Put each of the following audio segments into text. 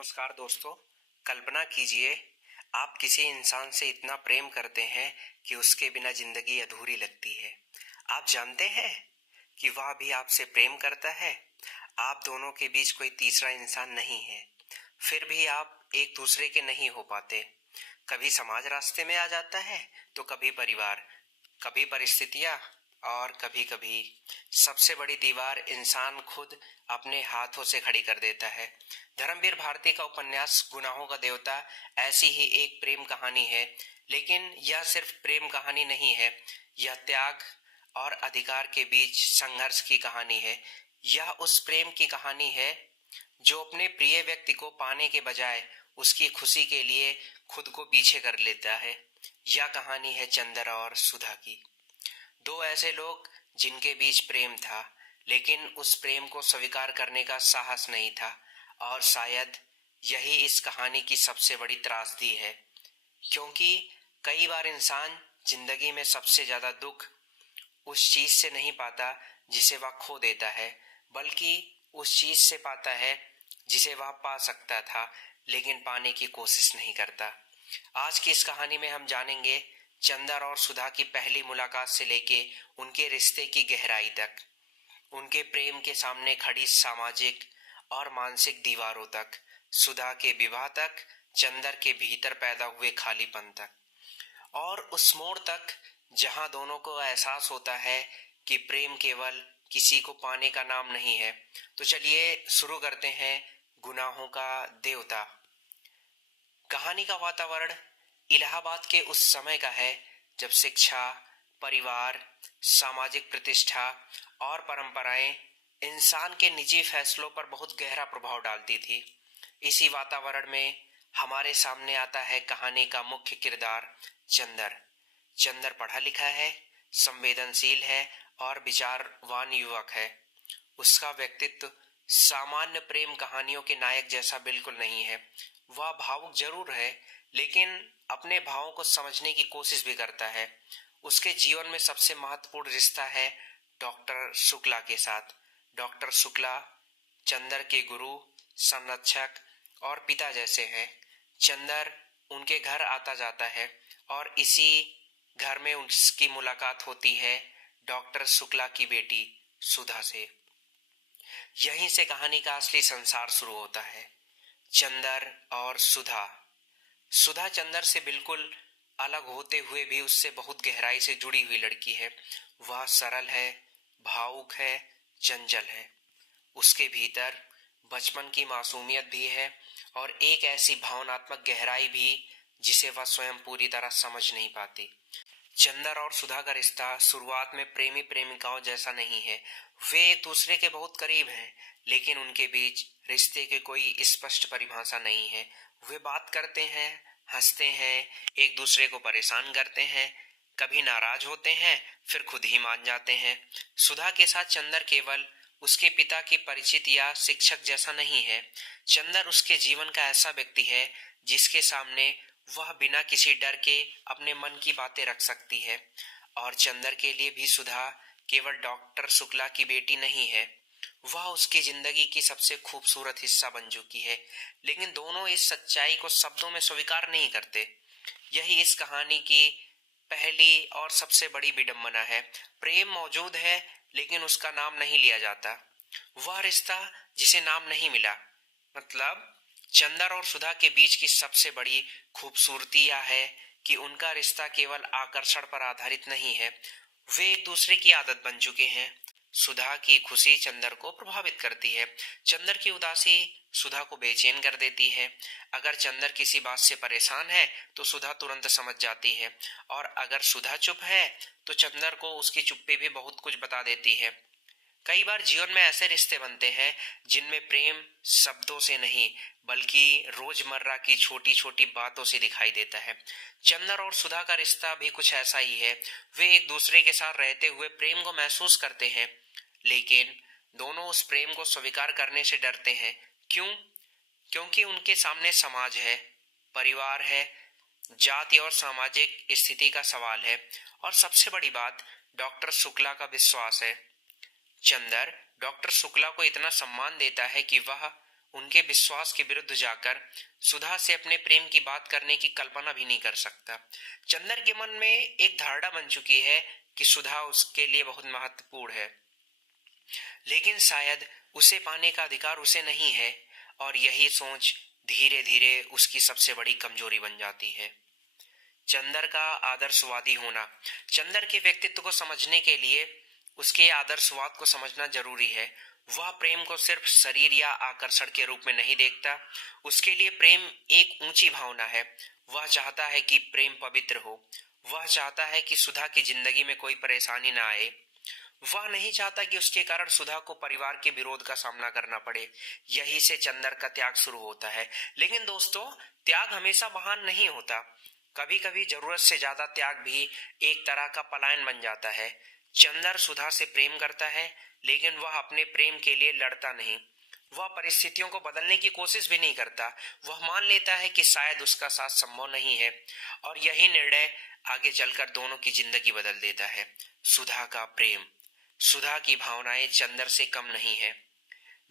नमस्कार दोस्तों। कल्पना कीजिए, आप किसी इंसान से इतना प्रेम करते हैं कि उसके बिना जिंदगी अधूरी लगती है। आप जानते हैं कि वह भी आपसे प्रेम करता है। आप दोनों के बीच कोई तीसरा इंसान नहीं है, फिर भी आप एक दूसरे के नहीं हो पाते। कभी समाज रास्ते में आ जाता है, तो कभी परिवार, कभी परिस्थितियां, और कभी कभी सबसे बड़ी दीवार इंसान खुद अपने हाथों से खड़ी कर देता है। धर्मवीर भारती का उपन्यास गुनाहों का देवता ऐसी ही एक प्रेम कहानी है, लेकिन यह सिर्फ प्रेम कहानी नहीं है, यह त्याग और अधिकार के बीच संघर्ष की कहानी है। यह उस प्रेम की कहानी है जो अपने प्रिय व्यक्ति को पाने के बजाय उसकी खुशी के लिए खुद को पीछे कर लेता है। यह कहानी है चंदर और सुधा की। दो ऐसे लोग जिनके बीच प्रेम था, लेकिन उस प्रेम को स्वीकार करने का साहस नहीं था, और शायद यही इस कहानी की सबसे बड़ी त्रासदी है। क्योंकि कई बार इंसान जिंदगी में सबसे ज्यादा दुख उस चीज से नहीं पाता जिसे वह खो देता है, बल्कि उस चीज से पाता है जिसे वह पा सकता था लेकिन पाने की कोशिश नहीं करता। आज की इस कहानी में हम जानेंगे चंदर और सुधा की पहली मुलाकात से लेके उनके रिश्ते की गहराई तक, उनके प्रेम के सामने खड़ी सामाजिक और मानसिक दीवारों तक, सुधा के विवाह तक, चंदर के भीतर पैदा हुए खालीपन तक, और उस मोड़ तक जहां दोनों को एहसास होता है कि प्रेम केवल किसी को पाने का नाम नहीं है। तो चलिए शुरू करते हैं गुनाहों का देवता। कहानी का वातावरण इलाहाबाद के उस समय का है जब शिक्षा, परिवार, सामाजिक प्रतिष्ठा और परंपराएं इंसान के निजी फैसलों पर बहुत गहरा प्रभाव डालती थी। इसी वातावरण में हमारे सामने आता है कहानी का मुख्य किरदार चंदर। चंदर पढ़ा लिखा है, संवेदनशील है और विचारवान युवक है। उसका व्यक्तित्व सामान्य प्रेम कहानियों के नायक जैसा बिल्कुल नहीं है। वह भावुक जरूर है, लेकिन अपने भावों को समझने की कोशिश भी करता है। उसके जीवन में सबसे महत्वपूर्ण रिश्ता है डॉक्टर शुक्ला के साथ। डॉक्टर शुक्ला चंदर के गुरु, संरक्षक और पिता जैसे हैं। चंदर उनके घर आता जाता है और इसी घर में उसकी मुलाकात होती है डॉक्टर शुक्ला की बेटी सुधा से। यहीं से कहानी का असली संसार शुरू होता है। चंदर और सुधा। सुधा चंदर से बिल्कुल अलग होते हुए भी उससे बहुत गहराई से जुड़ी हुई लड़की है। वह सरल है, भावुक है, चंचल है। उसके भीतर बचपन की मासूमियत भी है और एक ऐसी भावनात्मक गहराई भी जिसे वह स्वयं पूरी तरह समझ नहीं पाती। चंदर और सुधा का रिश्ता शुरुआत में प्रेमी प्रेमिकाओं जैसा नहीं है। वे एक दूसरे के बहुत करीब हैं, लेकिन उनके बीच रिश्ते की कोई स्पष्ट परिभाषा नहीं है। वे बात करते हैं, हंसते हैं, एक दूसरे को परेशान करते हैं, कभी नाराज होते हैं, फिर खुद ही मान जाते हैं। सुधा के साथ चंदर केवल उसके पिता की परिचित या शिक्षक जैसा नहीं है। चंदर उसके जीवन का ऐसा व्यक्ति है जिसके सामने वह बिना किसी डर के अपने मन की बातें रख सकती है। और चंदर के लिए भी सुधा केवल डॉक्टर शुक्ला की बेटी नहीं है, वह उसकी जिंदगी की सबसे खूबसूरत हिस्सा बन चुकी है। लेकिन दोनों इस सच्चाई को शब्दों में स्वीकार नहीं करते। यही इस कहानी की पहली और सबसे बड़ी विडंबना है। प्रेम मौजूद है, लेकिन उसका नाम नहीं लिया जाता। वह रिश्ता जिसे नाम नहीं मिला। मतलब चंदर और सुधा के बीच की सबसे बड़ी खूबसूरती यह है कि उनका रिश्ता केवल आकर्षण पर आधारित नहीं है। वे एक दूसरे की आदत बन चुके हैं। सुधा की खुशी चंदर को प्रभावित करती है। चंदर की उदासी सुधा को बेचैन कर देती है। अगर चंदर किसी बात से परेशान है तो सुधा तुरंत समझ जाती है, और अगर सुधा चुप है तो चंदर को उसकी चुप्पी भी बहुत कुछ बता देती है। कई बार जीवन में ऐसे रिश्ते बनते हैं जिनमें प्रेम शब्दों से नहीं बल्कि रोजमर्रा की छोटी छोटी बातों से दिखाई देता है। चंदर और सुधा का रिश्ता भी कुछ ऐसा ही है। वे एक दूसरे के साथ रहते हुए प्रेम को महसूस करते हैं, लेकिन दोनों उस प्रेम को स्वीकार करने से डरते हैं। क्यों? क्योंकि उनके सामने समाज है, परिवार है, जाति और सामाजिक स्थिति का सवाल है, और सबसे बड़ी बात डॉक्टर शुक्ला का विश्वास है। चंदर डॉक्टर शुक्ला को इतना सम्मान देता है कि वह उनके विश्वास के विरुद्ध जाकर सुधा से अपने प्रेम की बात करने की कल्पना भी नहीं कर सकता। चंदर के मन में एक धारणा बन चुकी है कि सुधा उसके लिए बहुत महत्वपूर्ण है, लेकिन शायद उसे पाने का अधिकार उसे नहीं है, और यही सोच धीरे धीरे उसकी सबसे बड़ी कमजोरी बन जाती है। चंदर का आदर्शवादी होना। चंदर के व्यक्तित्व को समझने के लिए उसके आदर्शवाद को समझना जरूरी है। वह प्रेम को सिर्फ शरीर या आकर्षण के रूप में नहीं देखता। उसके लिए प्रेम एक ऊंची भावना है। वह चाहता है कि प्रेम पवित्र हो। वह चाहता है कि सुधा की जिंदगी में कोई परेशानी ना आए। वह नहीं चाहता कि उसके कारण सुधा को परिवार के विरोध का सामना करना पड़े। यही से चंदर का त्याग शुरू होता है। लेकिन दोस्तों, त्याग हमेशा महान नहीं होता। कभी कभी जरूरत से ज्यादा त्याग भी एक तरह का पलायन बन जाता है। चंदर सुधा से प्रेम करता है, लेकिन वह अपने प्रेम के लिए लड़ता नहीं। वह परिस्थितियों को बदलने की कोशिश भी नहीं करता। वह मान लेता है कि शायद उसका साथ संभव नहीं है, और यही निर्णय आगे चलकर दोनों की जिंदगी बदल देता है। सुधा का प्रेम। सुधा की भावनाएं चंदर से कम नहीं है,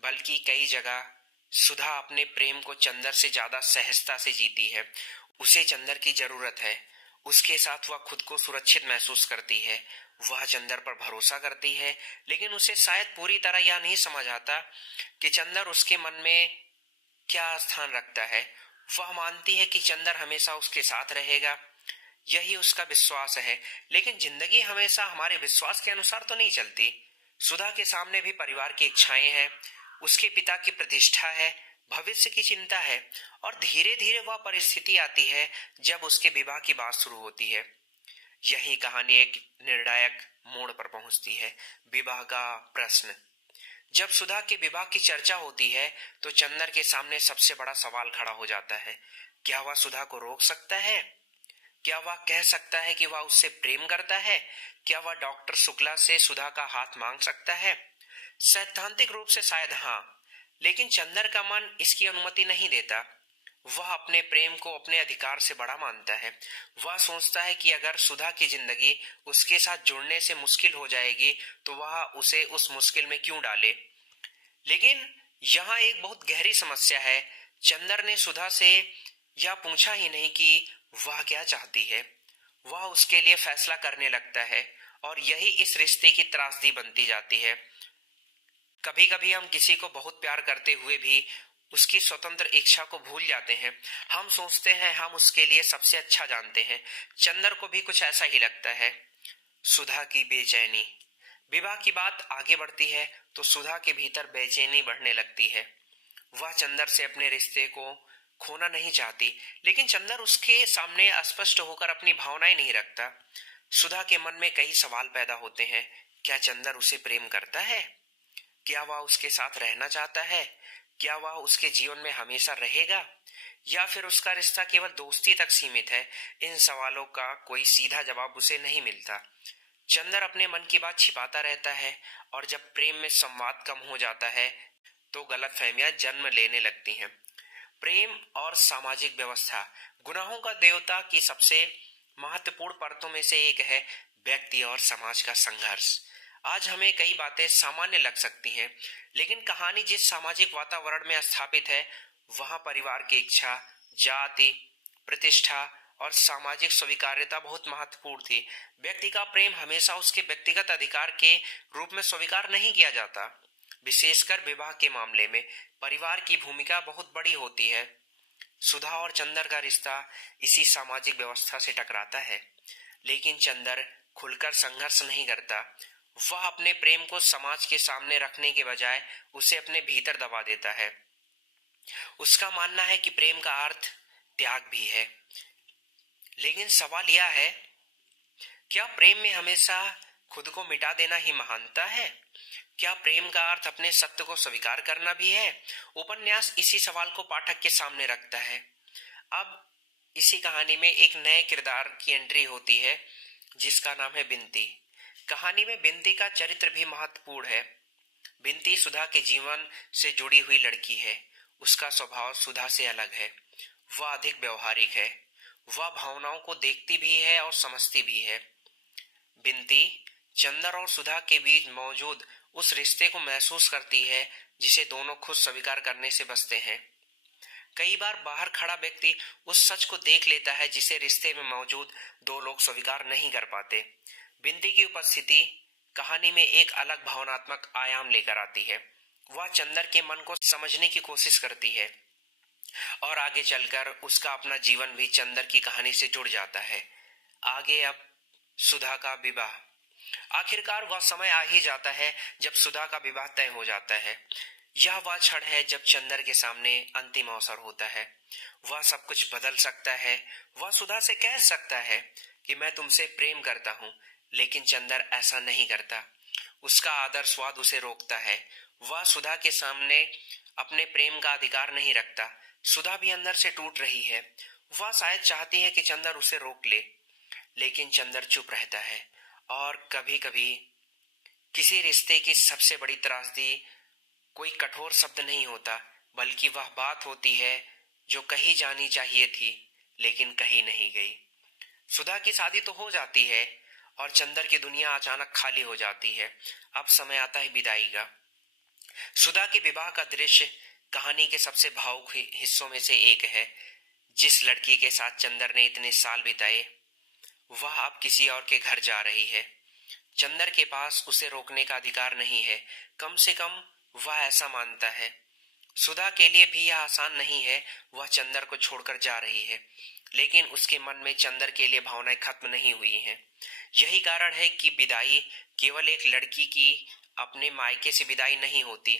बल्कि कई जगह सुधा अपने प्रेम को चंदर से ज्यादा सहजता से जीती है। उसे चंदर की जरूरत है। उसके साथ वह खुद को सुरक्षित महसूस करती है। वह चंदर पर भरोसा करती है, लेकिन उसे शायद पूरी तरह यह नहीं समझ आता कि चंदर उसके मन में क्या स्थान रखता है। वह मानती है कि चंदर हमेशा उसके साथ रहेगा। यही उसका विश्वास है। लेकिन जिंदगी हमेशा हमारे विश्वास के अनुसार तो नहीं चलती। सुधा के सामने भी परिवार की इच्छाएं हैं, उसके पिता की प्रतिष्ठा है, भविष्य की चिंता है, और धीरे धीरे वह परिस्थिति आती है जब उसके विवाह की बात शुरू होती है। यही कहानी एक निर्णायक मोड़ पर पहुंचती है। विवाह का प्रश्न। जब सुधा के विवाह की चर्चा होती है तो चंदर के सामने सबसे बड़ा सवाल खड़ा हो जाता है। क्या वह सुधा को रोक सकता है? क्या वह कह सकता है कि वह उससे प्रेम करता है? क्या वह डॉक्टर शुक्ला से सुधा का हाथ मांग सकता है? सैद्धांतिक रूप से शायद हाँ, लेकिन चंदर का मन इसकी अनुमति नहीं देता। वह अपने प्रेम को अपने अधिकार से बड़ा मानता है। वह सोचता है कि अगर सुधा की जिंदगी उसके साथ जुड़ने से मुश्किल हो जाएगी तो वह उसे उस मुश्किल में क्यों डाले। लेकिन यहाँ एक बहुत गहरी समस्या है। चंदर ने सुधा से यह पूछा ही नहीं कि वह क्या चाहती है। वह उसके लिए फैसला करने लगता है, और यही इस रिश्ते की त्रासदी बनती जाती है। कभी कभी हम किसी को बहुत प्यार करते हुए भी उसकी स्वतंत्र इच्छा को भूल जाते हैं। हम सोचते हैं हम उसके लिए सबसे अच्छा जानते हैं। चंदर को भी कुछ ऐसा ही लगता है। सुधा की बेचैनी। विवाह की बात आगे बढ़ती है तो सुधा के भीतर बेचैनी बढ़ने लगती है। वह चंदर से अपने रिश्ते को खोना नहीं चाहती, लेकिन चंदर उसके सामने अस्पष्ट होकर अपनी भावनाएं नहीं रखता। सुधा के मन में कई सवाल पैदा होते हैं। क्या चंदर उसे प्रेम करता है? क्या वह उसके साथ रहना चाहता है? क्या वह उसके जीवन में हमेशा रहेगा, या फिर उसका रिश्ता केवल दोस्ती तक सीमित है? इन सवालों का कोई सीधा जवाब उसे नहीं मिलता। चंदर अपने मन की बात छिपाता रहता है, और जब प्रेम में संवाद कम हो जाता है तो गलतफहमियां जन्म लेने लगती हैं। प्रेम और सामाजिक व्यवस्था। गुनाहों का देवता की सबसे महत्वपूर्ण परतों में से एक है व्यक्ति और समाज का संघर्ष। आज हमें कई बातें सामान्य लग सकती हैं, लेकिन कहानी जिस सामाजिक वातावरण में स्थापित है वहां परिवार की इच्छा, जाति, प्रतिष्ठा और सामाजिक स्वीकार्यता बहुत महत्वपूर्ण थी। व्यक्ति का प्रेम हमेशा उसके व्यक्तिगत अधिकार के रूप में स्वीकार नहीं किया जाता। विशेषकर विवाह के मामले में परिवार की भूमिका बहुत बड़ी होती है। सुधा और चंदर का रिश्ता इसी सामाजिक व्यवस्था से टकराता है, लेकिन चंदर खुलकर संघर्ष नहीं करता। वह अपने प्रेम को समाज के सामने रखने के बजाय उसे अपने भीतर दबा देता है। उसका मानना है कि प्रेम का अर्थ त्याग भी है। लेकिन सवाल यह है, क्या प्रेम में हमेशा खुद को मिटा देना ही महानता है? क्या प्रेम का अर्थ अपने सत्य को स्वीकार करना भी है? उपन्यास इसी सवाल को पाठक के सामने रखता है। अब इसी कहानी में एक नए किरदार की एंट्री होती है जिसका नाम है बिंती। कहानी में बिंती का चरित्र भी महत्वपूर्ण है। बिंती सुधा के जीवन से जुड़ी हुई लड़की है। उसका स्वभाव सुधा से अलग है। वह अधिक व्यवहारिक है। वह भावनाओं को देखती भी है और समझती भी है। बिंती चंदर और सुधा के बीच मौजूद उस रिश्ते को महसूस करती है जिसे दोनों खुद स्वीकार करने से बचते हैं। कई बार बाहर खड़ा व्यक्ति उस सच को देख लेता है जिसे रिश्ते में मौजूद दो लोग स्वीकार नहीं कर पाते। बिंदी की उपस्थिति कहानी में एक अलग भावनात्मक आयाम लेकर आती है। वह चंदर के मन को समझने की कोशिश करती है और आगे चलकर उसका अपना जीवन भी चंदर की कहानी से जुड़ जाता है। आगे अब सुधा का विवाह। आखिरकार वह समय आ ही जाता है जब सुधा का विवाह तय हो जाता है। यह वह क्षण है जब चंदर के सामने अंतिम अवसर होता है। वह सब कुछ बदल सकता है। वह सुधा से कह सकता है कि मैं तुमसे प्रेम करता हूँ, लेकिन चंदर ऐसा नहीं करता। उसका आदर्शवाद उसे रोकता है। वह सुधा के सामने अपने प्रेम का अधिकार नहीं रखता। सुधा भी अंदर से टूट रही है। वह शायद चाहती है कि चंदर उसे रोक ले, लेकिन चंदर चुप रहता है। और कभी कभी किसी रिश्ते की सबसे बड़ी त्रासदी कोई कठोर शब्द नहीं होता, बल्कि वह बात होती है जो कही जानी चाहिए थी लेकिन कही नहीं गई। सुधा की शादी तो हो जाती है और चंदर की दुनिया अचानक खाली हो जाती है। अब समय आता है विदाई का। सुधा के विवाह का दृश्य कहानी के सबसे भावुक हिस्सों में से एक है। जिस लड़की के साथ चंदर ने इतने साल बिताए, वह अब किसी और के घर जा रही है। चंदर के पास उसे रोकने का अधिकार नहीं है, कम से कम वह ऐसा मानता है। सुधा के लिए भी यह आसान नहीं है। वह चंदर को छोड़कर जा रही है, लेकिन उसके मन में चंदर के लिए भावनाएं खत्म नहीं हुई हैं। यही कारण है कि विदाई केवल एक लड़की की अपने मायके से विदाई नहीं होती।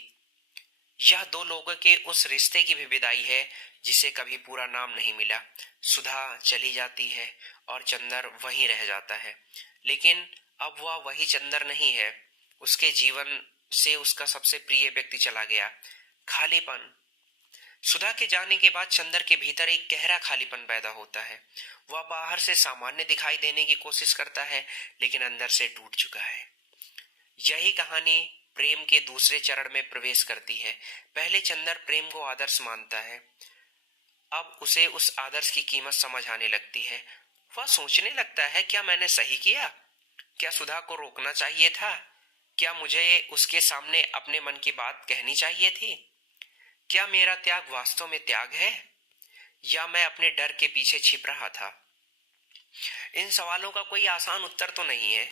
यह दो लोगों के उस रिश्ते की भी विदाई है जिसे कभी पूरा नाम नहीं मिला। सुधा चली जाती है और चंदर वहीं रह जाता है, लेकिन अब वह वही चंदर नहीं है। उसके जीवन से उसका सबसे प्रिय व्यक्ति चला गया। खालीपन। सुधा के जाने के बाद चंदर के भीतर एक गहरा खालीपन पैदा होता है। वह बाहर से सामान्य दिखाई देने की कोशिश करता है, लेकिन अंदर से टूट चुका है। यही कहानी प्रेम के दूसरे चरण में प्रवेश करती है। पहले चंदर प्रेम को आदर्श मानता है। अब उसे उस आदर्श की कीमत समझ आने लगती है। वह सोचने लगता है, क्या मैंने सही किया? क्या सुधा को रोकना चाहिए था? क्या मुझे उसके सामने अपने मन की बात कहनी चाहिए थी? क्या मेरा त्याग वास्तव में त्याग है, या मैं अपने डर के पीछे छिप रहा था? इन सवालों का कोई आसान उत्तर तो नहीं है।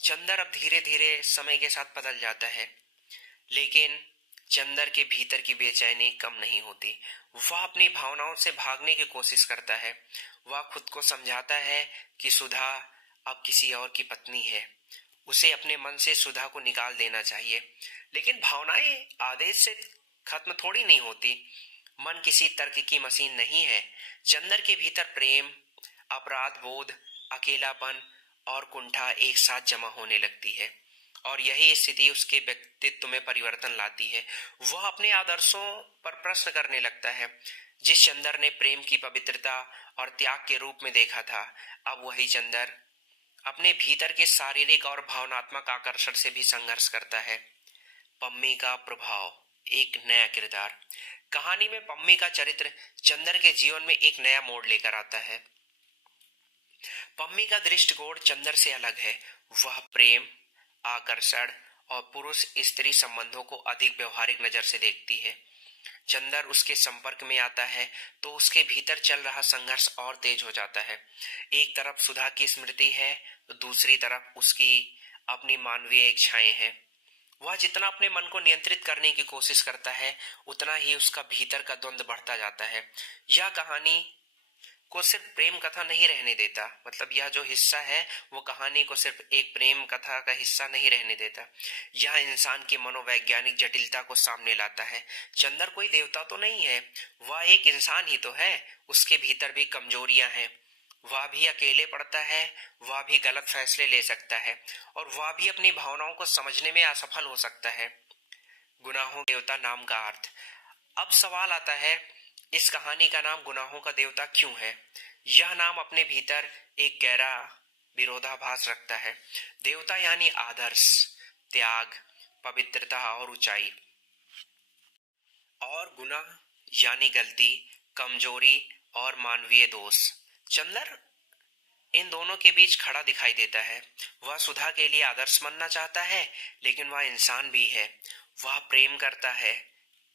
चंदर अब धीरे धीरे समय के साथ बदल जाता है, लेकिन चंदर के भीतर की बेचैनी कम नहीं होती। वह अपनी भावनाओं से भागने की कोशिश करता है। वह खुद को समझाता है कि सुधा अब किसी और की पत्नी है। उसे अपने मन से सुधा को निकाल देना चाहिए। लेकिन भावनाएं आदेश से खत्म थोड़ी नहीं होती। मन किसी तर्क की मशीन नहीं है। चंदर के भीतर प्रेम, अपराध बोध, अकेलापन और कुंठा एक साथ जमा होने लगती है, और यही स्थिति उसके व्यक्तित्व में परिवर्तन लाती है। वह अपने आदर्शों पर प्रश्न करने लगता है। जिस चंदर ने प्रेम की पवित्रता और त्याग के रूप में देखा था, अब वही चंदर अपने भीतर के शारीरिक और भावनात्मक आकर्षण से भी संघर्ष करता है। पम्मी का प्रभाव। एक नया किरदार। कहानी में पम्मी का चरित्र चंदर के जीवन में एक नया मोड़ लेकर आता है। पम्मी का दृष्टिकोण चंदर से अलग है। वह प्रेम, आकर्षण और पुरुष स्त्री संबंधों को अधिक व्यवहारिक नजर से देखती है। चंदर उसके संपर्क में आता है तो उसके भीतर चल रहा संघर्ष और तेज हो जाता है। एक तरफ सुधा की स्मृति है, तो दूसरी तरफ उसकी अपनी मानवीय इच्छाएं हैं। वह जितना अपने मन को नियंत्रित करने की कोशिश करता है, उतना ही उसका भीतर का द्वंद्व बढ़ता जाता है। यह कहानी को सिर्फ प्रेम कथा नहीं रहने देता। मतलब यह जो हिस्सा है वो कहानी को सिर्फ एक प्रेम कथा का हिस्सा नहीं रहने देता। यह इंसान की मनोवैज्ञानिक जटिलता को सामने लाता है। चंदर कोई देवता तो नहीं है, वह एक इंसान ही तो है। उसके भीतर भी कमजोरियां हैं। वह भी अकेले पड़ता है, वह भी गलत फैसले ले सकता है, और वह भी अपनी भावनाओं को समझने में असफल हो सकता है। गुनाहों देवता नाम का अर्थ। अब सवाल आता है, इस कहानी का नाम गुनाहों का देवता क्यों है? यह नाम अपने भीतर एक गहरा विरोधाभास रखता है। देवता यानी आदर्श, त्याग, पवित्रता और ऊंचाई, और गुनाह यानी गलती, कमजोरी और मानवीय दोष। चंदर इन दोनों के बीच खड़ा दिखाई देता है। वह सुधा के लिए आदर्श बनना चाहता है, लेकिन वह इंसान भी है। वह प्रेम करता है,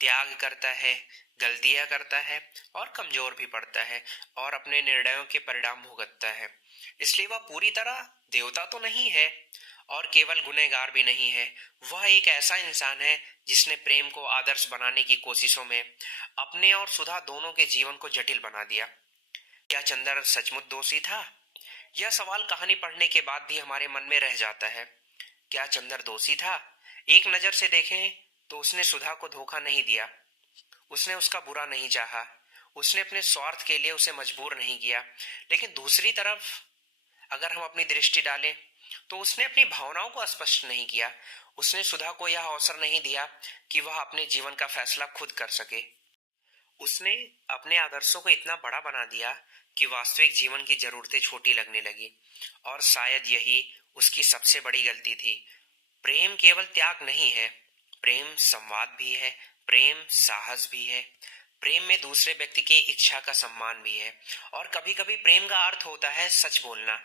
त्याग करता है, गलतियां करता है और कमजोर भी पड़ता है और अपने निर्णयों के परिणाम भुगतता है। इसलिए वह पूरी तरह देवता तो नहीं है और केवल गुनहगार भी नहीं है। वह एक ऐसा इंसान है जिसने प्रेम को आदर्श बनाने की कोशिशों में अपने और सुधा दोनों के जीवन को जटिल बना दिया। क्या चंद्र सचमुच दोषी था? यह सवाल कहानी पढ़ने के बाद भी हमारे मन में रह जाता है। क्या चंद्र दोषी था? एक नजर से देखें तो उसने सुधा को धोखा नहीं दिया, उसने उसका बुरा नहीं चाहा, उसने अपने स्वार्थ के लिए उसे मजबूर नहीं किया। लेकिन दूसरी तरफ अगर हम अपनी दृष्टि डालें तो उसने अपनी भावनाओं को स्पष्ट नहीं किया। उसने सुधा को यह अवसर नहीं दिया कि वह अपने जीवन का फैसला खुद कर सके। उसने अपने आदर्शों को इतना बड़ा बना दिया कि वास्तविक जीवन की जरूरतें छोटी लगने लगी, और शायद यही उसकी सबसे बड़ी गलती थी। प्रेम केवल त्याग नहीं है, प्रेम संवाद भी है, प्रेम साहस भी है, प्रेम में दूसरे व्यक्ति की इच्छा का सम्मान भी है, और कभी कभी प्रेम का अर्थ होता है सच बोलना।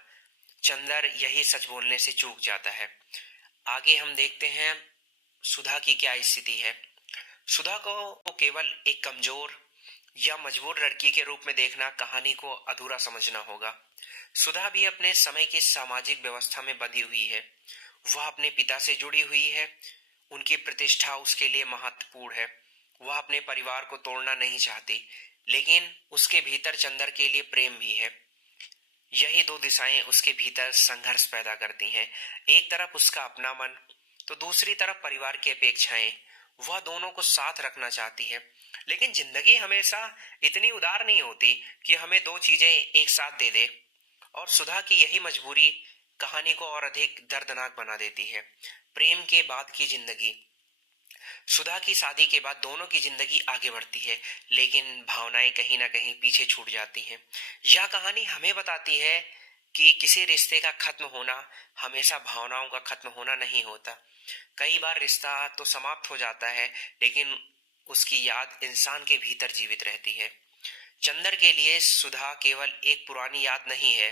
चंदर यही सच बोलने से चूक जाता है। आगे हम देखते हैं सुधा की क्या स्थिति है। सुधा को केवल एक कमजोर या मजबूर लड़की के रूप में देखना कहानी को अधूरा समझना होगा। सुधा भी अपने समय की सामाजिक व्यवस्था में बंधी हुई है। वह अपने पिता से जुड़ी हुई है, उनकी प्रतिष्ठा उसके लिए महत्वपूर्ण है। वह अपने परिवार को तोड़ना नहीं चाहती, लेकिन उसके भीतर चंदर के लिए प्रेम भी है। यही दो दिशाएं उसके भीतर संघर्ष पैदा करती हैं। एक तरफ उसका अपना मन, तो दूसरी तरफ परिवार की अपेक्षाएं। वह दोनों को साथ रखना चाहती है, लेकिन जिंदगी हमेशा इतनी उदार नहीं होती कि हमें दो चीजें एक साथ दे दे। और सुधा की यही मजबूरी कहानी को और अधिक दर्दनाक बना देती है। प्रेम के बाद की जिंदगी। सुधा की शादी के बाद दोनों की जिंदगी आगे बढ़ती है, लेकिन भावनाएं कहीं ना कहीं पीछे छूट जाती हैं। यह कहानी हमें बताती है कि किसी रिश्ते का खत्म होना हमेशा भावनाओं का खत्म होना नहीं होता। कई बार रिश्ता तो समाप्त हो जाता है, लेकिन उसकी याद इंसान के भीतर जीवित रहती है। चंदर के लिए सुधा केवल एक पुरानी याद नहीं है,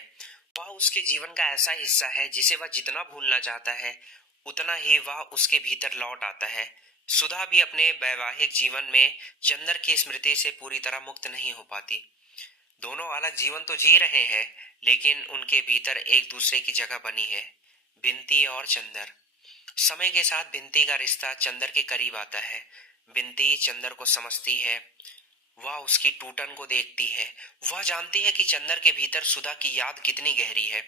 वह उसके जीवन का ऐसा हिस्सा है जिसे वह जितना भूलना चाहता है उतना ही वह उसके भीतर लौट आता है। सुधा भी अपने वैवाहिक जीवन में चंदर की स्मृति से पूरी तरह मुक्त नहीं हो पाती। दोनों अलग जीवन तो जी रहे हैं, लेकिन उनके भीतर एक दूसरे की जगह बनी है। बिनती और चंदर। समय के साथ बिनती का रिश्ता चंदर के करीब आता है। बिनती चंदर को समझती है, वह उसकी टूटन को देखती है। वह जानती है कि चंदर के भीतर सुधा की याद कितनी गहरी है,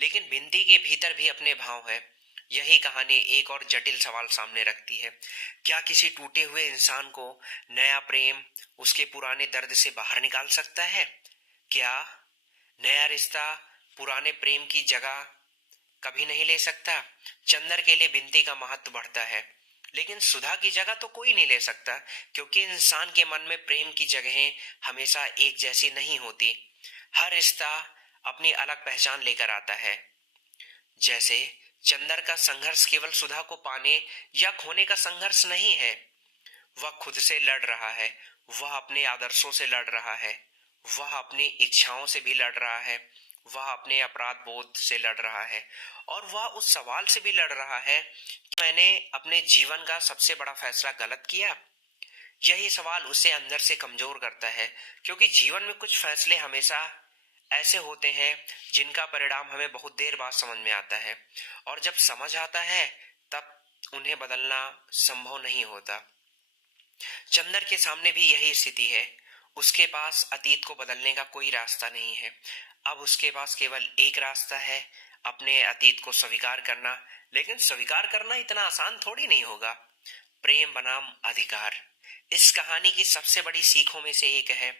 लेकिन बिनती के भीतर भी अपने भाव है। यही कहानी एक और जटिल सवाल सामने रखती है। क्या किसी टूटे हुए इंसान को नया प्रेम उसके पुराने दर्द से बाहर निकाल सकता है? क्या नया रिश्ता पुराने प्रेम की जगह कभी नहीं ले सकता? चंदर के लिए बिनती का महत्व बढ़ता है, लेकिन सुधा की जगह तो कोई नहीं ले सकता, क्योंकि इंसान के मन में प्रेम की जगहें हमेशा एक जैसी नहीं होती। हर रिश्ता अपनी अलग पहचान लेकर आता है। जैसे चंदर का संघर्ष केवल सुधा को पाने या खोने का संघर्ष नहीं है, वह खुद से लड़ रहा है, वह अपने आदर्शों से लड़ रहा है, वह अपनी इच्छाओं से भी लड़ रहा है, वह अपने अपराध बोध से लड़ रहा है, और वह उस सवाल से भी लड़ रहा है कि मैंने अपने जीवन का सबसे बड़ा फैसला गलत किया। यही सवाल उसे अंदर से कमजोर करता है, क्योंकि जीवन में कुछ फैसले हमेशा ऐसे होते हैं जिनका परिणाम हमें बहुत देर बाद समझ में आता है, और जब समझ आता है तब उन्हें बदलना संभव नहीं होता। चंदर के सामने भी यही स्थिति है। उसके पास अतीत को बदलने का कोई रास्ता नहीं है। अब उसके पास केवल एक रास्ता है, अपने अतीत को स्वीकार करना। लेकिन स्वीकार करना इतना आसान थोड़ी नहीं होगा। प्रेम बनाम अधिकार, इस कहानी की सबसे बड़ी सीखों में से एक है।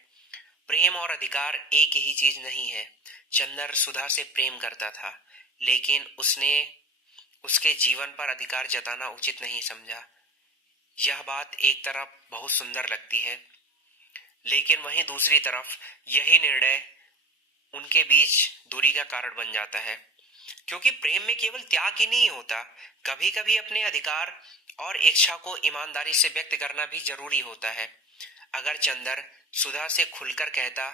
प्रेम और अधिकार एक ही चीज नहीं है। चंदर सुधा से प्रेम करता था, लेकिन उसने उसके जीवन पर अधिकार जताना उचित नहीं समझा। यह बात एक तरफ बहुत सुंदर लगती है, लेकिन वहीं दूसरी तरफ यही निर्णय उनके बीच दूरी का कारण बन जाता है। क्योंकि प्रेम में केवल त्याग ही नहीं होता, कभी कभी अपने अधिकार और इच्छा को ईमानदारी से व्यक्त करना भी जरूरी होता है। अगर चंदर सुधा से खुलकर कहता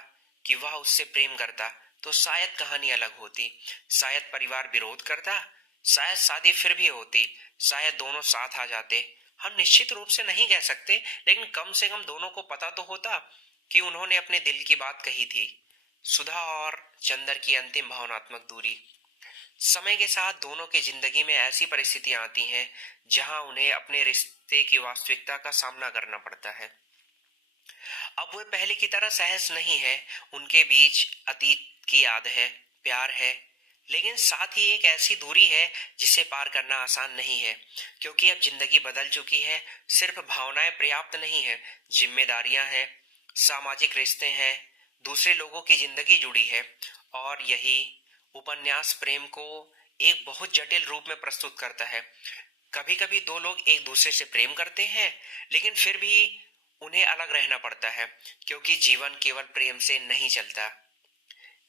कि वह उससे प्रेम करता, तो शायद कहानी अलग होती, शायद परिवार विरोध करता, शायद शादी फिर भी होती, शायद दोनों साथ आ जाते। हम निश्चित रूप से नहीं कह सकते, लेकिन कम से कम दोनों को पता तो होता कि उन्होंने अपने दिल की बात कही थी। सुधा और चंदर की अंतिम भावनात्मक दूरी। समय के साथ दोनों की जिंदगी में ऐसी परिस्थितियां आती हैं जहां उन्हें अपने रिश्ते की वास्तविकता का सामना करना पड़ता है। अब वे पहले की तरह सहज नहीं है, उनके बीच अतीत की याद है, प्यार है, लेकिन साथ ही एक ऐसी दूरी है जिसे पार करना आसान नहीं है, क्योंकि अब जिंदगी बदल चुकी है। सिर्फ भावनाएं पर्याप्त नहीं है, जिम्मेदारियां हैं, सामाजिक रिश्ते हैं, दूसरे लोगों की जिंदगी जुड़ी है। और यही उपन्यास प्रेम को एक बहुत जटिल रूप में प्रस्तुत करता है। कभी कभी दो लोग एक दूसरे से प्रेम करते हैं, लेकिन फिर भी उन्हें अलग रहना पड़ता है, क्योंकि जीवन केवल प्रेम से नहीं चलता।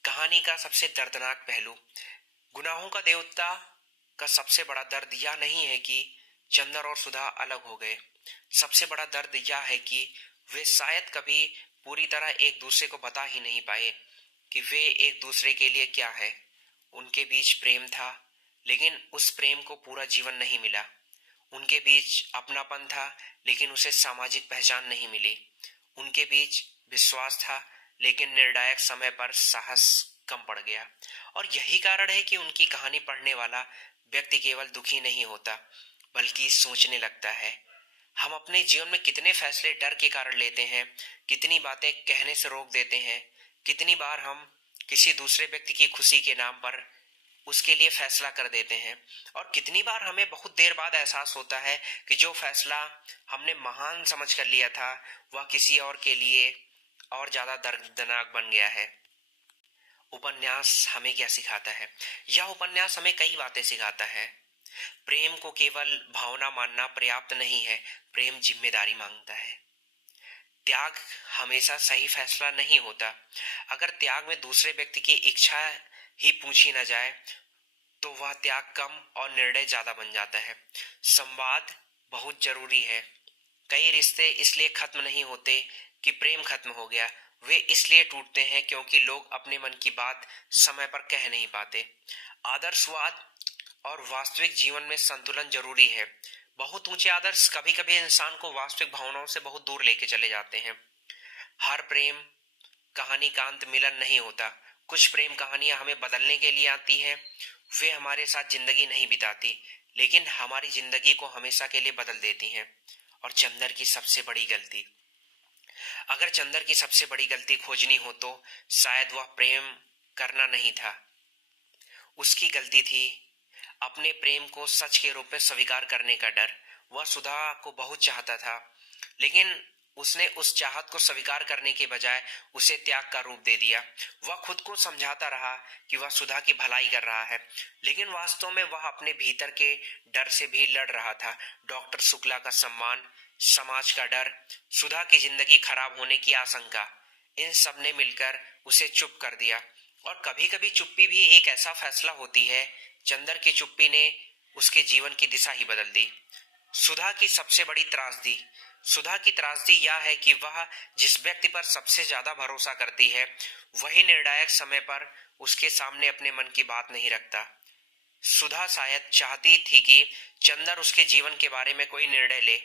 कहानी का सबसे दर्दनाक पहलू। गुनाहों का देवता का सबसे बड़ा दर्द यह नहीं है कि चंदर और सुधा अलग हो गए। सबसे बड़ा दर्द यह है कि वे शायद कभी पूरी तरह एक दूसरे को बता ही नहीं पाए कि वे एक दूसरे के लिए क्या है। उनके बीच प्रेम था, लेकिन उस प्रेम को पूरा जीवन नहीं मिला। उनके बीच अपनापन था, लेकिन उसे सामाजिक पहचान नहीं मिली। उनके बीच विश्वास था, लेकिन निर्णायक समय पर साहस कम पड़ गया। और यही कारण है कि उनकी कहानी पढ़ने वाला व्यक्ति केवल दुखी नहीं होता, बल्कि सोचने लगता है। हम अपने जीवन में कितने फैसले डर के कारण लेते हैं, कितनी बातें कहने से रोक देते हैं, कितनी बार हम किसी दूसरे व्यक्ति की खुशी के नाम पर उसके लिए फैसला कर देते हैं, और कितनी बार हमें बहुत देर बाद एहसास होता है कि जो फैसला हमने महान समझ कर लिया था वह किसी और के लिए और ज्यादा दर्दनाक बन गया है। उपन्यास हमें क्या सिखाता है? यह उपन्यास हमें कई बातें सिखाता है। प्रेम को केवल भावना मानना पर्याप्त नहीं है, प्रेम जिम्मेदारी मांगता है। त्याग हमेशा सही फैसला नहीं होता। अगर त्याग में दूसरे व्यक्ति की इच्छा ही पूछी न जाए तो वह त्याग कम और निर्णय ज्यादा बन जाता है। संवाद बहुत जरूरी है। कई रिश्ते इसलिए खत्म नहीं होते कि प्रेम खत्म हो गया, वे इसलिए टूटते हैं क्योंकि लोग अपने मन की बात समय पर कह नहीं पाते। आदर्शवाद और वास्तविक जीवन में संतुलन जरूरी है। बहुत ऊंचे आदर्श कभी कभी इंसान को वास्तविक भावनाओं से बहुत दूर लेके चले जाते हैं। हर प्रेम कहानी का अंत मिलन नहीं होता। कुछ प्रेम कहानियां हमें बदलने के लिए आती हैं। वे हमारे साथ जिंदगी नहीं बिताती, लेकिन हमारी जिंदगी को हमेशा के लिए बदल देती हैं। और चंदर की सबसे बड़ी गलती। अगर चंदर की सबसे बड़ी गलती खोजनी हो तो शायद वह प्रेम करना नहीं था। उसकी गलती थी अपने प्रेम को सच के रूप में स्वीकार करने का डर। वह सुधा को बहुत चाहता था, लेकिन उसने उस चाहत को स्वीकार करने के बजाय उसे त्याग का रूप दे दिया। वह खुद को समझाता रहा कि वह सुधा की भलाई कर रहा है, लेकिन वास्तव में वह अपने भीतर के डर से भी लड़ रहा था। डॉक्टर शुक्ला का सम्मान, समाज का डर, सुधा की जिंदगी खराब होने की आशंका, इन सब ने मिलकर उसे चुप कर दिया। और कभी कभी चुप्पी भी एक ऐसा फैसला होती है। चंदर की चुप्पी ने उसके जीवन की दिशा ही बदल दी। सुधा की सबसे बड़ी त्रासदी। सुधा की त्रासदी यह है कि वह जिस व्यक्ति पर सबसे ज्यादा भरोसा करती है, वही निर्णायक समय पर उसके सामने अपने मन की बात नहीं रखता। सुधा शायद चाहती थी कि चंदर उसके जीवन के बारे में कोई निर्णय ले,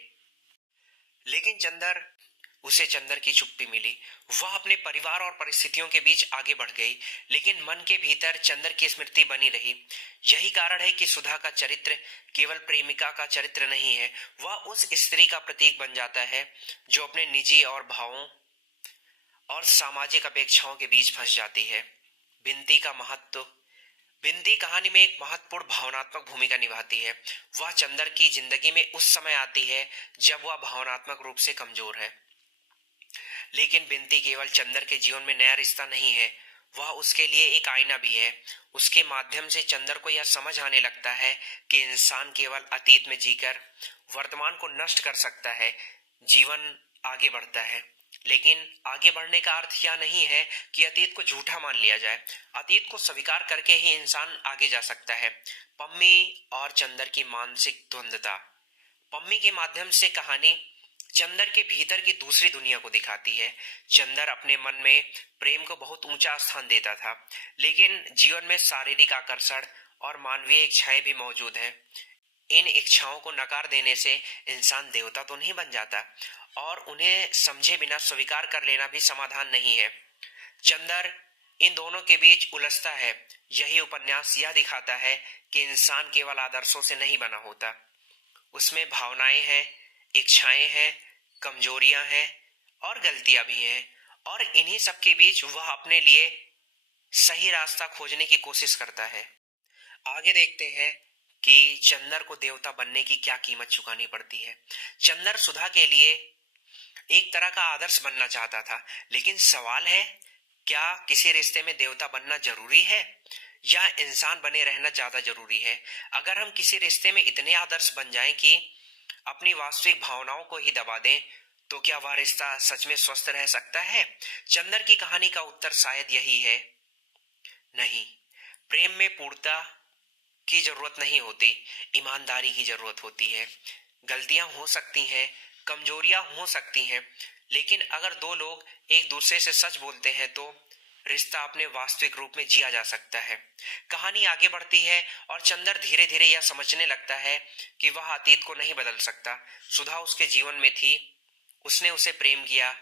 लेकिन चंदर की चुप्पी मिली। वह अपने परिवार और परिस्थितियों के बीच आगे बढ़ गई, लेकिन मन के भीतर चंदर की स्मृति बनी रही। यही कारण है कि सुधा का चरित्र केवल प्रेमिका का चरित्र नहीं है, वह उस स्त्री का प्रतीक बन जाता है जो अपने निजी और भावों और सामाजिक अपेक्षाओं के बीच फंस जाती है। बिंती का महत्व। बिंती कहानी में एक महत्वपूर्ण भावनात्मक भूमिका निभाती है। वह चंदर की जिंदगी में उस समय आती है जब वह भावनात्मक रूप से कमजोर है। लेकिन बिंती केवल चंदर के जीवन में नया रिश्ता नहीं है, वह उसके लिए एक आईना भी है। उसके माध्यम से चंदर को यह समझ आने लगता है कि इंसान केवल अतीत में जीकर वर्तमान को नष्ट कर सकता है। जीवन आगे बढ़ता है, लेकिन आगे बढ़ने का अर्थ यह नहीं है कि अतीत को झूठा मान लिया जाए। अतीत को स्वीकार करके ही इंसान आगे जा सकता है। पम्मी और चंदर की मानसिक द्वंद्वता। पम्मी के माध्यम से कहानी चंदर के भीतर की दूसरी दुनिया को दिखाती है। चंदर अपने मन में प्रेम को बहुत ऊंचा स्थान देता था, लेकिन जीवन में शारीरिक आकर्षण और मानवीय इच्छाएं भी मौजूद हैं। इन इच्छाओं को नकार देने से इंसान देवता तो नहीं बन जाता, और उन्हें समझे बिना स्वीकार कर लेना भी समाधान नहीं है। चंदर इन दोनों के बीच उलझता है। यही उपन्यास यह दिखाता है कि इंसान केवल आदर्शों से नहीं बना होता, उसमें भावनाएं हैं, इच्छाएं हैं, कमजोरियां हैं और गलतियां भी हैं, और इन्हीं सब के बीच वह अपने लिए सही रास्ता खोजने की कोशिश करता है। आगे देखते हैं कि चंदर को देवता बनने की क्या कीमत चुकानी पड़ती है। चंदर सुधा के लिए एक तरह का आदर्श बनना चाहता था, लेकिन सवाल है, क्या किसी रिश्ते में देवता बनना जरूरी है या इंसान बने रहना ज्यादा जरूरी है? अगर हम किसी रिश्ते में इतने आदर्श बन जाएं कि अपनी वास्तविक भावनाओं को ही दबा दें, तो क्या वह रिश्ता सच में स्वस्थ रह सकता है? चंदर की कहानी का उत्तर शायद यही है, नहीं। प्रेम में पूर्णता की जरूरत नहीं होती, ईमानदारी की जरूरत होती है। गलतियां हो सकती हैं, कमजोरियां हो सकती हैं, लेकिन अगर दो लोग एक दूसरे से सच बोलते हैं तो रिश्ता अपने वास्तविक रूप में जिया जा सकता है। कहानी आगे बढ़ती है और चंदर धीरे धीरे यह समझने लगता है कि वह अतीत को नहीं बदल सकता। सुधा उसके जीवन में थी, उसने उसे प्रेम किया,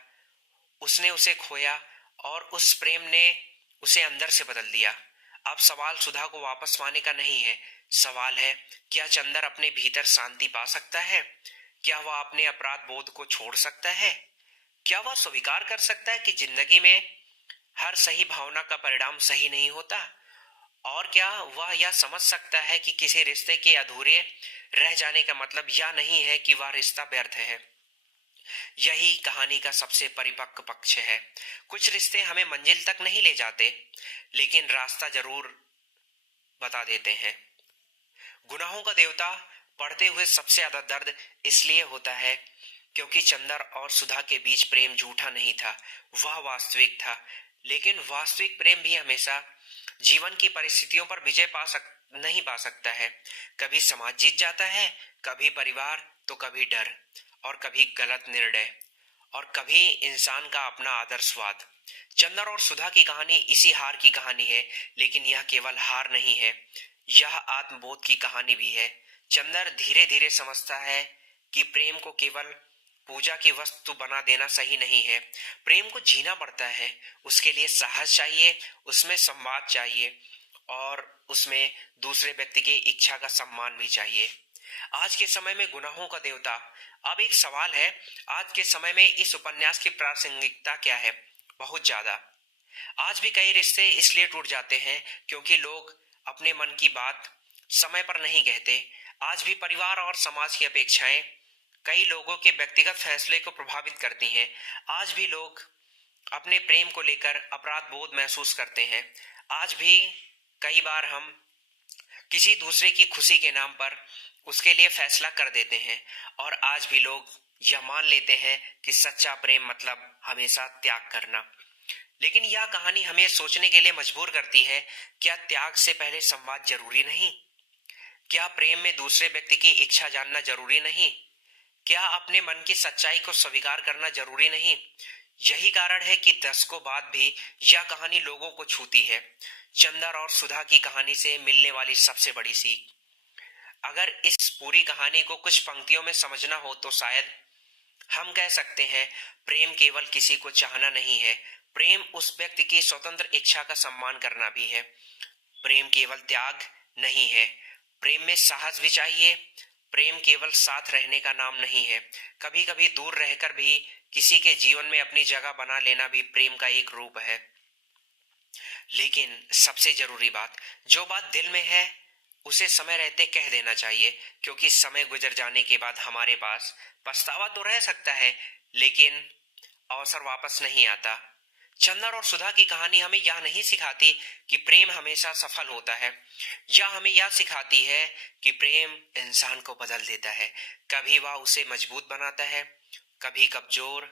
उसने उसे खोया, और उस प्रेम ने उसे अंदर से बदल दिया। अब सवाल सुधा को वापस पाने का नहीं है, सवाल है, क्या चंदर अपने भीतर शांति पा सकता है? क्या वह अपने अपराध बोध को छोड़ सकता है? क्या वह स्वीकार कर सकता है कि जिंदगी में हर सही भावना का परिणाम सही नहीं होता? और क्या वह यह समझ सकता है कि किसी रिश्ते के अधूरे रह जाने का मतलब यह नहीं है कि वह रिश्ता व्यर्थ है? यही कहानी का सबसे परिपक्व पक्ष है। कुछ रिश्ते हमें मंजिल तक नहीं ले जाते, लेकिन रास्ता जरूर बता देते हैं। गुनाहों का देवता पढ़ते हुए सबसे ज्यादा दर्द इसलिए होता है क्योंकि चंदर और सुधा के बीच प्रेम झूठा नहीं था, वह वास्तविक था। लेकिन वास्तविक प्रेम भी हमेशा जीवन की परिस्थितियों पर विजय नहीं पा सकता है। कभी समाज जीत जाता है, कभी परिवार, तो कभी डर, और कभी गलत निर्णय, और कभी इंसान का अपना आदर्शवाद। चंदर और सुधा की कहानी इसी हार की कहानी है, लेकिन यह केवल हार नहीं है, यह आत्मबोध की कहानी भी है। चंदर धीरे धीरे समझता है कि प्रेम को केवल पूजा की वस्तु बना देना सही नहीं है। प्रेम को जीना पड़ता है, उसके लिए साहस चाहिए, उसमें संवाद चाहिए, और उसमें दूसरे व्यक्ति की इच्छा का सम्मान भी चाहिए। आज के समय में गुनाहों का देवता, अब एक सवाल है, आज के समय में इस उपन्यास की प्रासंगिकता क्या है? बहुत ज्यादा। आज भी कई रिश्ते इसलिए टूट जाते हैं क्योंकि लोग अपने मन की बात समय पर नहीं कहते। आज भी परिवार और समाज की अपेक्षाएं कई लोगों के व्यक्तिगत फैसले को प्रभावित करती हैं। आज भी लोग अपने प्रेम को लेकर अपराध बोध महसूस करते हैं। आज भी कई बार हम किसी दूसरे की खुशी के नाम पर उसके लिए फैसला कर देते हैं, और आज भी लोग यह मान लेते हैं कि सच्चा प्रेम मतलब हमेशा त्याग करना। लेकिन यह कहानी हमें सोचने के लिए मजबूर करती है, क्या त्याग से पहले संवाद जरूरी नहीं? क्या प्रेम में दूसरे व्यक्ति की इच्छा जानना जरूरी नहीं? क्या अपने मन की सच्चाई को स्वीकार करना जरूरी नहीं? यही कारण है कि दशकों बाद भी यह कहानी लोगों को छूती है। चंदर और सुधा की कहानी से मिलने वाली सबसे बड़ी सीख, अगर इस पूरी कहानी को कुछ पंक्तियों में समझना हो तो शायद हम कह सकते हैं, प्रेम केवल किसी को चाहना नहीं है, प्रेम उस व्यक्ति की स्वतंत्र इच्छा का सम्मान करना भी है। प्रेम केवल त्याग नहीं है, प्रेम में साहस भी चाहिए। प्रेम केवल साथ रहने का नाम नहीं है, कभी कभी दूर रहकर भी किसी के जीवन में अपनी जगह बना लेना भी प्रेम का एक रूप है। लेकिन सबसे जरूरी बात, जो बात दिल में है उसे समय रहते कह देना चाहिए, क्योंकि समय गुजर जाने के बाद हमारे पास पछतावा तो रह सकता है, लेकिन अवसर वापस नहीं आता। चंदर और सुधा की कहानी हमें यह नहीं सिखाती कि प्रेम हमेशा सफल होता है, यह हमें यह सिखाती है कि प्रेम इंसान को बदल देता है। कभी वह उसे मजबूत बनाता है, कभी कमजोर,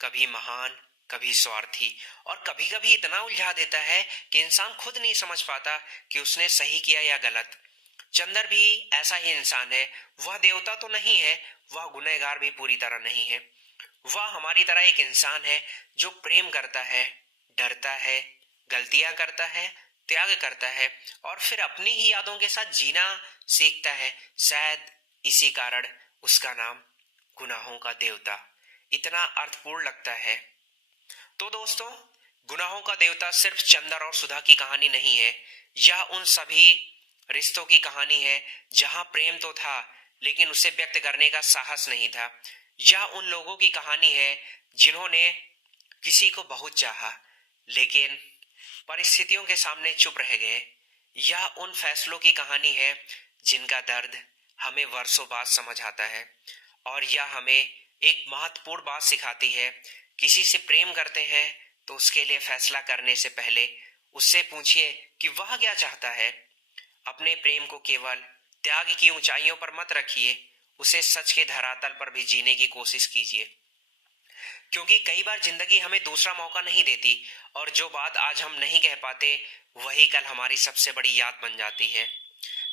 कभी महान, कभी स्वार्थी, और कभी कभी इतना उलझा देता है कि इंसान खुद नहीं समझ पाता कि उसने सही किया या गलत। चंदर भी ऐसा ही इंसान है, वह देवता तो नहीं है, वह गुनहगार भी पूरी तरह नहीं है। वह हमारी तरह एक इंसान है जो प्रेम करता है, डरता है, गलतियां करता है, त्याग करता है और फिर अपनी ही यादों के साथ जीना सीखता है। शायद इसी कारण उसका नाम गुनाहों का देवता इतना अर्थपूर्ण लगता है। तो दोस्तों, गुनाहों का देवता सिर्फ चंदर और सुधा की कहानी नहीं है। यह उन सभी रिश्तों की कहानी है जहां प्रेम तो था लेकिन उसे व्यक्त करने का साहस नहीं था। यह उन लोगों की कहानी है जिन्होंने किसी को बहुत चाहा लेकिन परिस्थितियों के सामने चुप रह गए। यह उन फैसलों की कहानी है जिनका दर्द हमें वर्षों बाद समझ आता है। और यह हमें एक महत्वपूर्ण बात सिखाती है, किसी से प्रेम करते हैं तो उसके लिए फैसला करने से पहले उससे पूछिए कि वह क्या चाहता है। अपने प्रेम को केवल त्याग की ऊंचाइयों पर मत रखिए, उसे सच के धरातल पर भी जीने की कोशिश कीजिए। क्योंकि कई बार जिंदगी हमें दूसरा मौका नहीं देती और जो बात आज हम नहीं कह पाते वही कल हमारी सबसे बड़ी याद बन जाती है।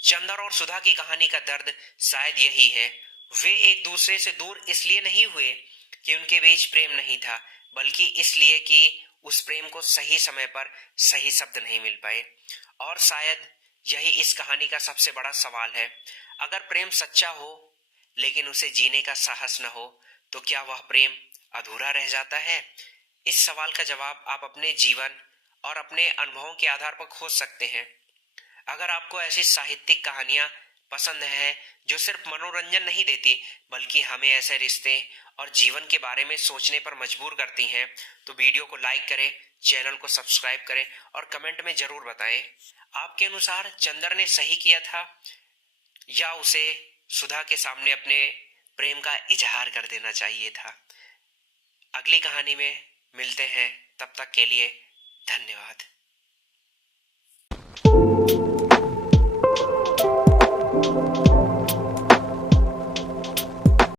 चंदर और सुधा की कहानी का दर्द शायद यही है। वे एक दूसरे से दूर इसलिए नहीं हुए कि उनके बीच प्रेम नहीं था, बल्कि इसलिए कि उस प्रेम को सही समय पर सही शब्द नहीं मिल पाए। और शायद यही इस कहानी का सबसे बड़ा सवाल है। अगर प्रेम सच्चा हो लेकिन उसे जीने का साहस न हो तो क्या वह प्रेम अधूरा रह जाता है? इस सवाल का जवाब आप अपने जीवन और अपने अनुभवों के आधार पर खोज सकते हैं। अगर आपको ऐसी साहित्यिक कहानियां पसंद है जो सिर्फ मनोरंजन नहीं देती बल्कि हमें ऐसे रिश्ते और जीवन के बारे में सोचने पर मजबूर करती हैं, तो वीडियो को लाइक करें, चैनल को सब्सक्राइब करें और कमेंट में जरूर बताएं आपके अनुसार चंदर ने सही किया था या उसे सुधा के सामने अपने प्रेम का इजहार कर देना चाहिए था। अगली कहानी में मिलते हैं, तब तक के लिए धन्यवाद।